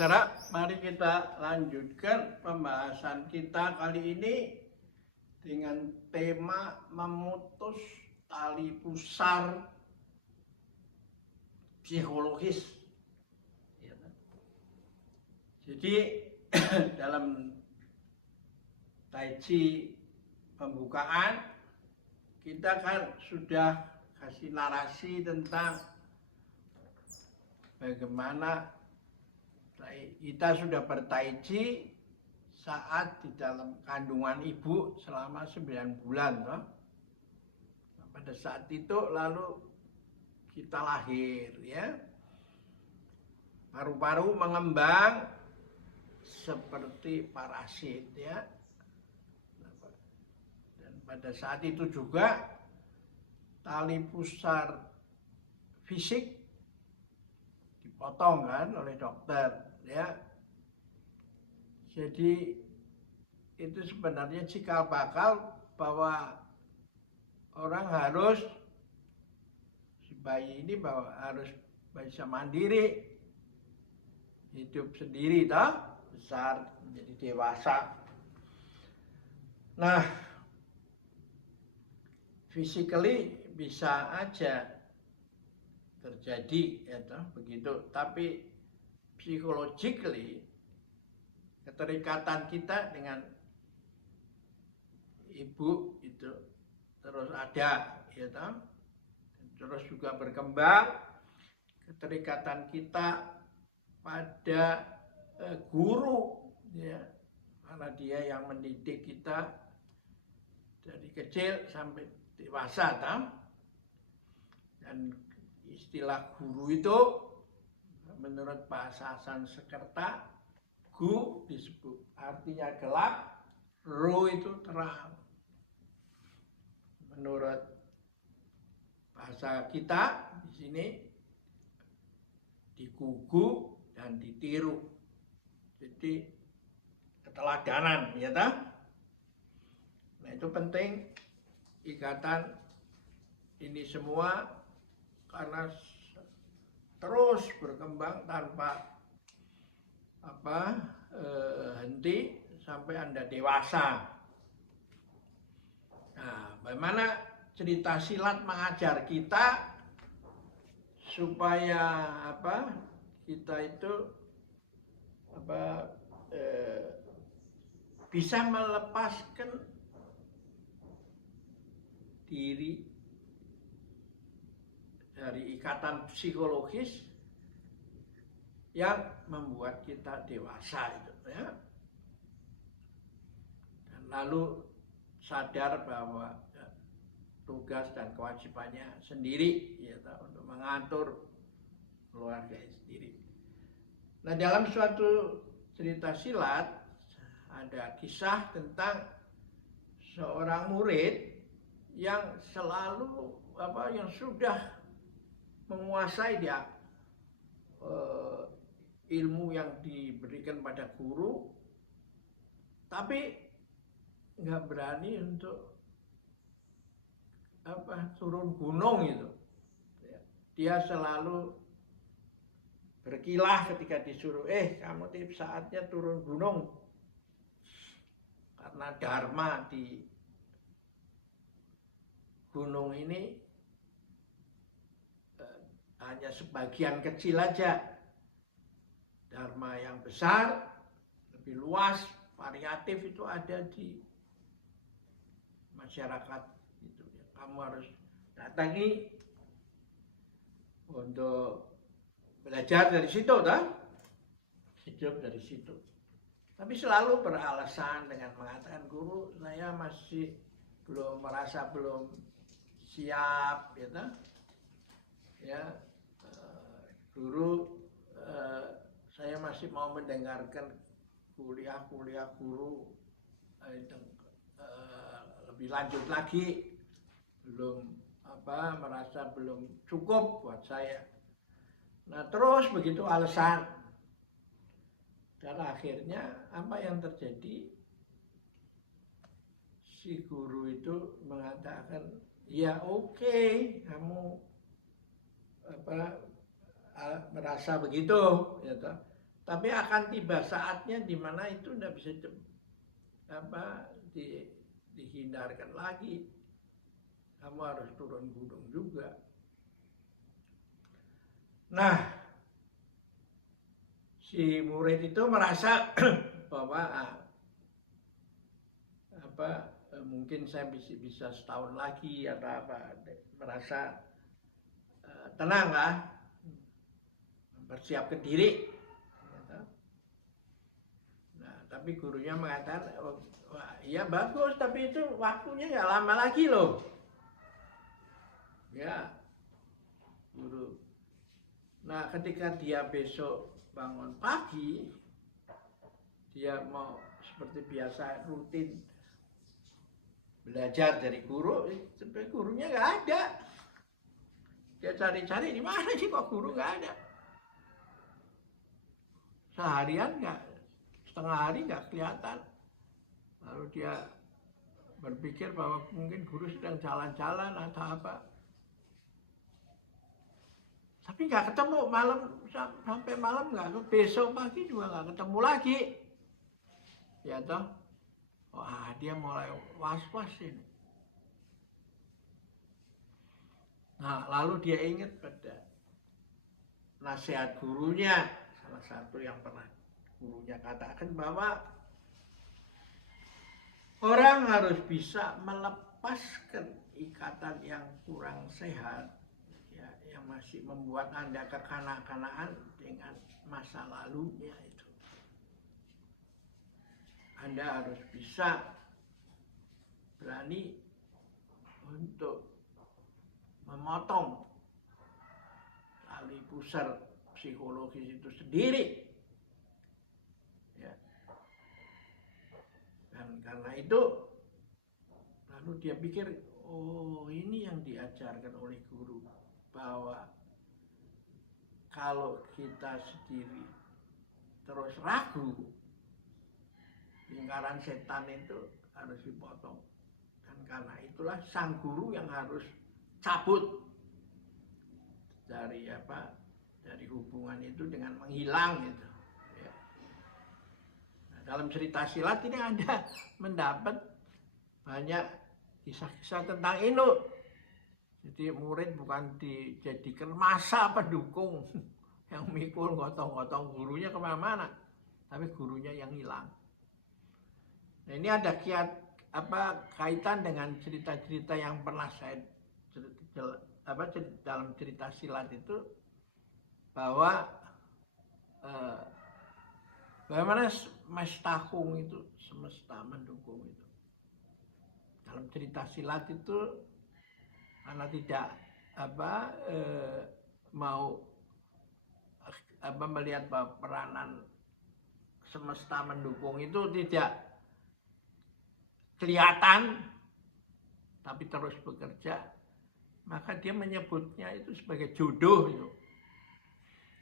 Saudara, mari kita lanjutkan pembahasan kita kali ini dengan tema memutus tali pusar psikologis. Jadi dalam Tai Chi pembukaan kita kan sudah kasih narasi tentang bagaimana kita sudah bertai chi saat di dalam kandungan ibu selama 9 bulan. Toh. Pada saat itu lalu kita lahir, ya. Paru-paru mengembang seperti parasit, ya. Dan pada saat itu juga tali pusar fisik dipotong kan oleh dokter, ya. Jadi itu sebenarnya cikal bakal bahwa orang harus, si bayi ini bahwa harus bisa mandiri, hidup sendiri, toh, besar menjadi dewasa. Nah, physically bisa aja terjadi, ya toh, begitu, tapi psychologically keterikatan kita dengan ibu itu terus ada, ya toh, terus juga berkembang keterikatan kita pada guru, ya, karena dia yang mendidik kita dari kecil sampai dewasa, toh. Dan istilah guru itu menurut bahasa Sanskerta, gu disebut artinya gelap, ro itu terang. Menurut bahasa kita di sini digugu dan ditiru. Jadi keteladanan, ya toh? Nah, itu penting ikatan ini semua karena terus berkembang tanpa henti sampai Anda dewasa. Nah, bagaimana cerita silat mengajar kita supaya kita itu bisa melepaskan diri dari ikatan psikologis yang membuat kita dewasa itu, ya. Dan lalu sadar bahwa tugas dan kewajibannya sendiri, ya, untuk mengatur keluarga sendiri. Nah, dalam suatu cerita silat ada kisah tentang seorang murid yang selalu yang sudah menguasai dia ilmu yang diberikan pada guru, tapi nggak berani untuk turun gunung itu. Dia selalu berkilah ketika disuruh, kamu saatnya turun gunung, karena dharma di gunung ini hanya sebagian kecil aja. Dharma yang besar, lebih luas, variatif itu ada di masyarakat. Gitu. Kamu harus datangi untuk belajar dari situ, kan? Hidup dari situ. Tapi selalu beralasan dengan mengatakan, guru, saya masih merasa belum siap, gitu. Ya, guru, saya masih mau mendengarkan kuliah guru lebih lanjut lagi, belum merasa belum cukup buat saya. Nah, terus begitu alasan, dan akhirnya apa yang terjadi? Si guru itu mengatakan, ya oke, kamu merasa begitu, ya toh. Tapi akan tiba saatnya di mana itu tidak bisa dihindarkan lagi. Kamu harus turun gunung juga. Nah, si murid itu merasa bahwa mungkin saya bisa setahun lagi atau apa, merasa tenang lah, mempersiapkan diri. Nah, tapi gurunya mengatakan, wah, iya bagus, tapi itu waktunya nggak lama lagi loh. Ya, guru. Nah, ketika dia besok bangun pagi, dia mau seperti biasa rutin belajar dari guru, tapi gurunya nggak ada. Dia cari-cari, di mana sih kok guru nggak ada? Seharian nggak, setengah hari nggak kelihatan. Lalu dia berpikir bahwa mungkin guru sedang jalan-jalan atau apa. Tapi nggak ketemu, malam sampai malam nggak, besok pagi juga nggak ketemu lagi. Ya toh, wah dia mulai was-was ini. Nah lalu dia ingat pada nasihat gurunya, salah satu yang pernah gurunya katakan bahwa orang harus bisa melepaskan ikatan yang kurang sehat, yang masih membuat Anda kekanak-kanakan dengan masa lalunya itu. Anda harus bisa berani untuk memotong tali pusar psikologis itu sendiri. Ya. Dan karena itu, lalu dia pikir, oh ini yang diajarkan oleh guru, bahwa kalau kita sendiri terus ragu, lingkaran setan itu harus dipotong. Dan karena itulah sang guru yang harus cabut dari hubungan itu dengan menghilang gitu. Ya. Nah, dalam cerita silat ini Anda mendapat banyak kisah-kisah tentang itu. Jadi murid bukan dijadikan masa pendukung yang mikul gotong-gotong gurunya kemana-mana, tapi gurunya yang hilang. Nah, ini ada kaitan dengan cerita-cerita yang pernah saya dalam cerita silat itu, bahwa bagaimana Mestakung itu, semesta mendukung itu. Dalam cerita silat itu, karena tidak mau melihat bahwa peranan semesta mendukung itu tidak kelihatan, tapi terus bekerja, maka dia menyebutnya itu sebagai jodoh itu.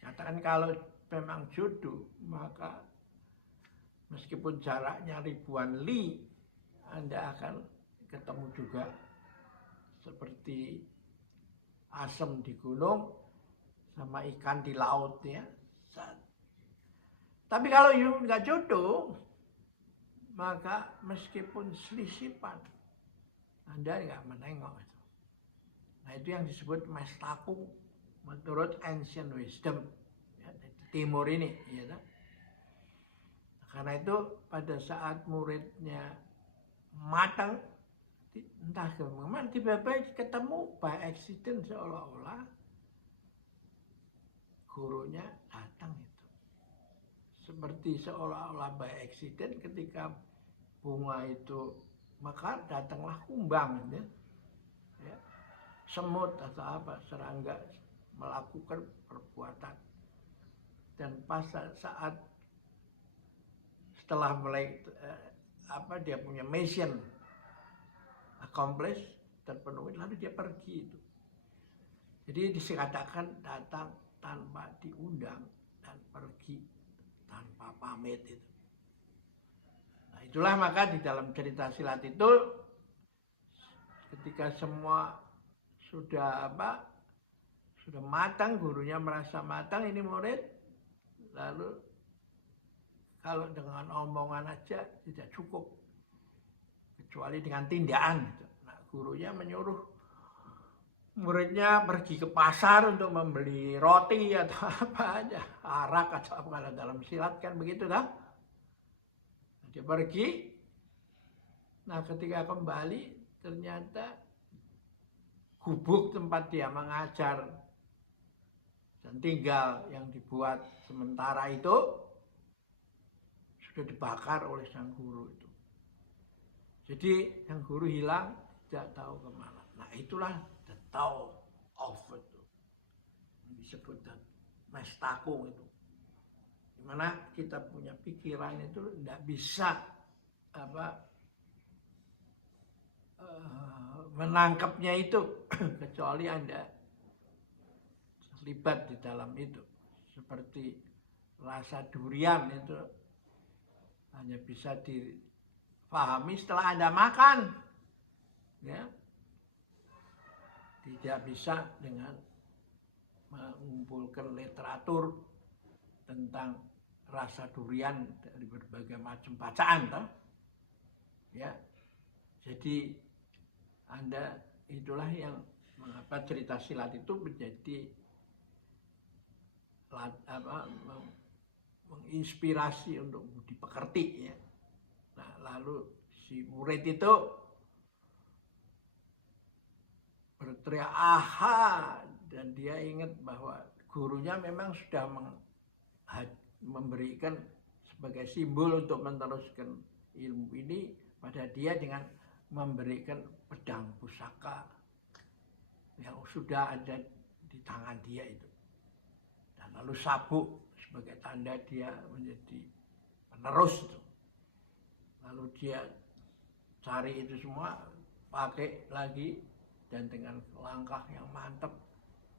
Katakan kalau memang jodoh, maka meskipun jaraknya ribuan li, Anda akan ketemu juga, seperti asam di gunung sama ikan di laut ya. Tapi kalau nggak jodoh, maka meskipun selisipan, Anda nggak menengok itu. Nah itu yang disebut Mestakung menurut ancient wisdom ya, timur ini. Ya, karena itu pada saat muridnya matang, entah kemana, tiba-tiba ketemu by accident, seolah-olah gurunya datang itu. Seperti seolah-olah by accident, ketika bunga itu mekar, datanglah kumbang ya. Ya. Semut atau apa, serangga melakukan perbuatan. Dan pas saat setelah mulai dia punya mission accomplished, terpenuhi, lalu dia pergi itu. Jadi dikatakan datang tanpa diundang dan pergi tanpa pamit itu. Nah itulah maka di dalam cerita silat itu, ketika semua sudah matang, gurunya merasa matang, ini murid, lalu kalau dengan omongan aja tidak cukup, kecuali dengan tindakan gitu. Nah, gurunya menyuruh muridnya pergi ke pasar untuk membeli roti atau apa aja, arak atau apa, kalau dalam silat kan begitu dah. Dia pergi, nah ketika kembali ternyata gubuk tempat dia mengajar dan tinggal yang dibuat sementara itu sudah dibakar oleh sang guru itu. Jadi sang guru hilang, tidak tahu kemana. Nah itulah the Tao of itu, yang disebut Mestaku itu. Dimana kita punya pikiran itu tidak bisa menangkapnya itu kecuali Anda terlibat di dalam itu. Seperti rasa durian itu hanya bisa dipahami setelah Anda makan, ya. Tidak bisa dengan mengumpulkan literatur tentang rasa durian dari berbagai macam bacaan, toh. Ya. Jadi Anda itulah yang mengapa cerita silat itu menjadi menginspirasi untuk budi pekerti, ya. Nah, lalu si murid itu berteriak aha, dan dia ingat bahwa gurunya memang sudah memberikan sebagai simbol untuk meneruskan ilmu ini pada dia dengan memberikan pedang pusaka yang sudah ada di tangan dia itu. Dan lalu sabuk sebagai tanda dia menjadi penerus itu. Lalu dia cari itu semua, pakai lagi, dan dengan langkah yang mantap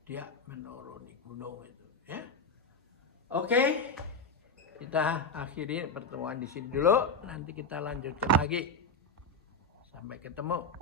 dia menuruni gunung itu, ya. Oke, kita akhiri pertemuan di sini dulu, nanti kita lanjutkan lagi. Sampai ketemu.